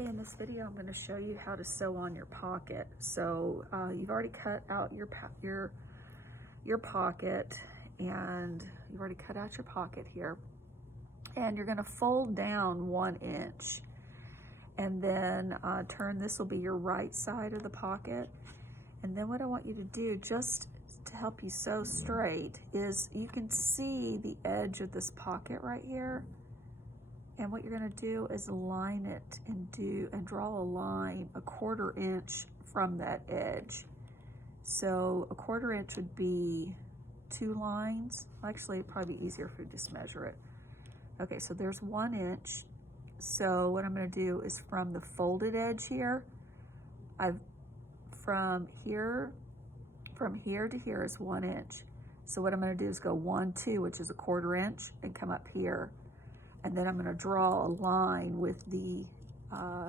Okay, in this video I'm going to show you how to sew on your pocket. So you've already cut out your pocket, and you've already cut out your pocket here, and you're going to fold down 1 inch, and then this will be your right side of the pocket. And then what I want you to do, just to help you sew straight, is you can see the edge of this pocket right here. And what you're going to do is line it and draw a line 1/4 inch from that edge. So 1/4 inch would be 2 lines. Actually, it'd probably be easier if we just measure it. Okay, so there's 1 inch. So what I'm going to do is from the folded edge here, from here to here is 1 inch. So what I'm going to do is go 1, 2, which is 1/4 inch, and come up here. And then I'm going to draw a line with the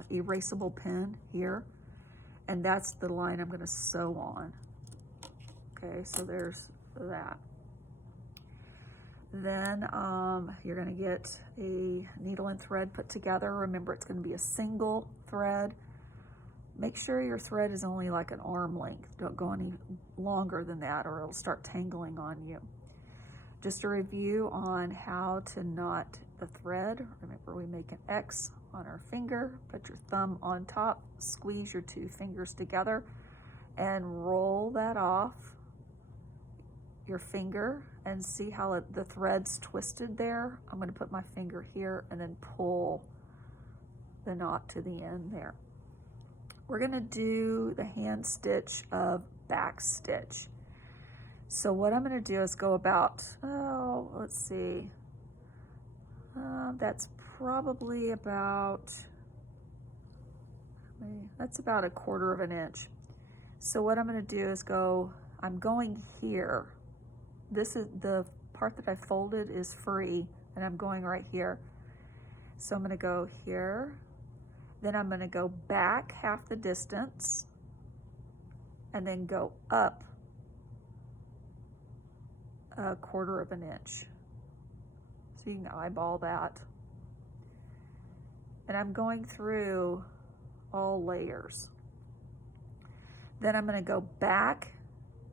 erasable pen here, and that's the line I'm going to sew on. Okay, so there's that. Then you're going to get a needle and thread put together. Remember, it's going to be a single thread. Make sure your thread is only like an arm length. Don't go any longer than that, or it'll start tangling on you. Just a review on how to knot the thread. Remember, we make an X on our finger, put your thumb on top, squeeze your 2 fingers together, and roll that off your finger, and see how the thread's twisted there. I'm going to put my finger here and then pull the knot to the end there. We're going to do the hand stitch of back stitch. So what I'm going to do is go about, let's see, that's probably about, that's about 1/4 inch. So what I'm going to do is I'm going here. This is the part that I folded is free, and I'm going right here. So I'm going to go here, then I'm going to go back half the distance, and then go up 1/4 inch. So you can eyeball that. And I'm going through all layers. Then I'm going to go back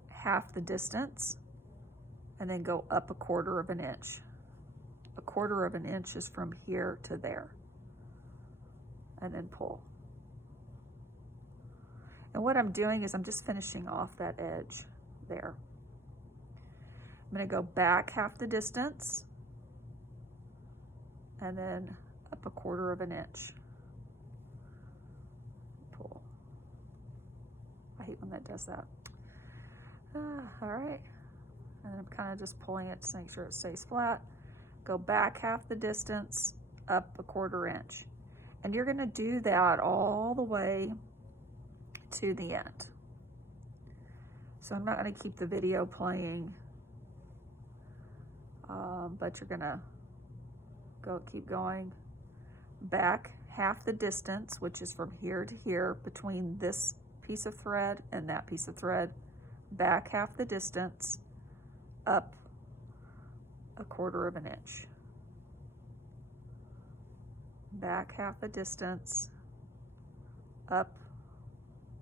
half the distance, and then go up 1/4 inch. 1/4 inch is from here to there. And then pull. And what I'm doing is I'm just finishing off that edge there. I'm going to go back half the distance, and then up 1/4 inch. Pull. I hate when that does that. All right. And I'm kind of just pulling it to make sure it stays flat. Go back half the distance, up 1/4 inch. And you're going to do that all the way to the end. So I'm not going to keep the video playing, but you're going to keep going back half the distance, which is from here to here, between this piece of thread and that piece of thread. Back half the distance, up 1/4 inch. Back half the distance, up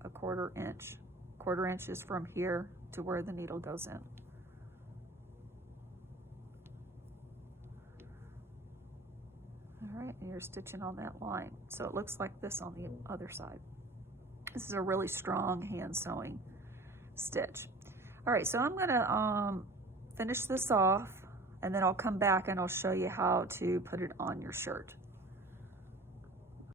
1/4 inch. 1/4 inch is from here to where the needle goes in. All right, and you're stitching on that line. So it looks like this on the other side. This is a really strong hand sewing stitch. All right, so I'm gonna finish this off, and then I'll come back and I'll show you how to put it on your shirt.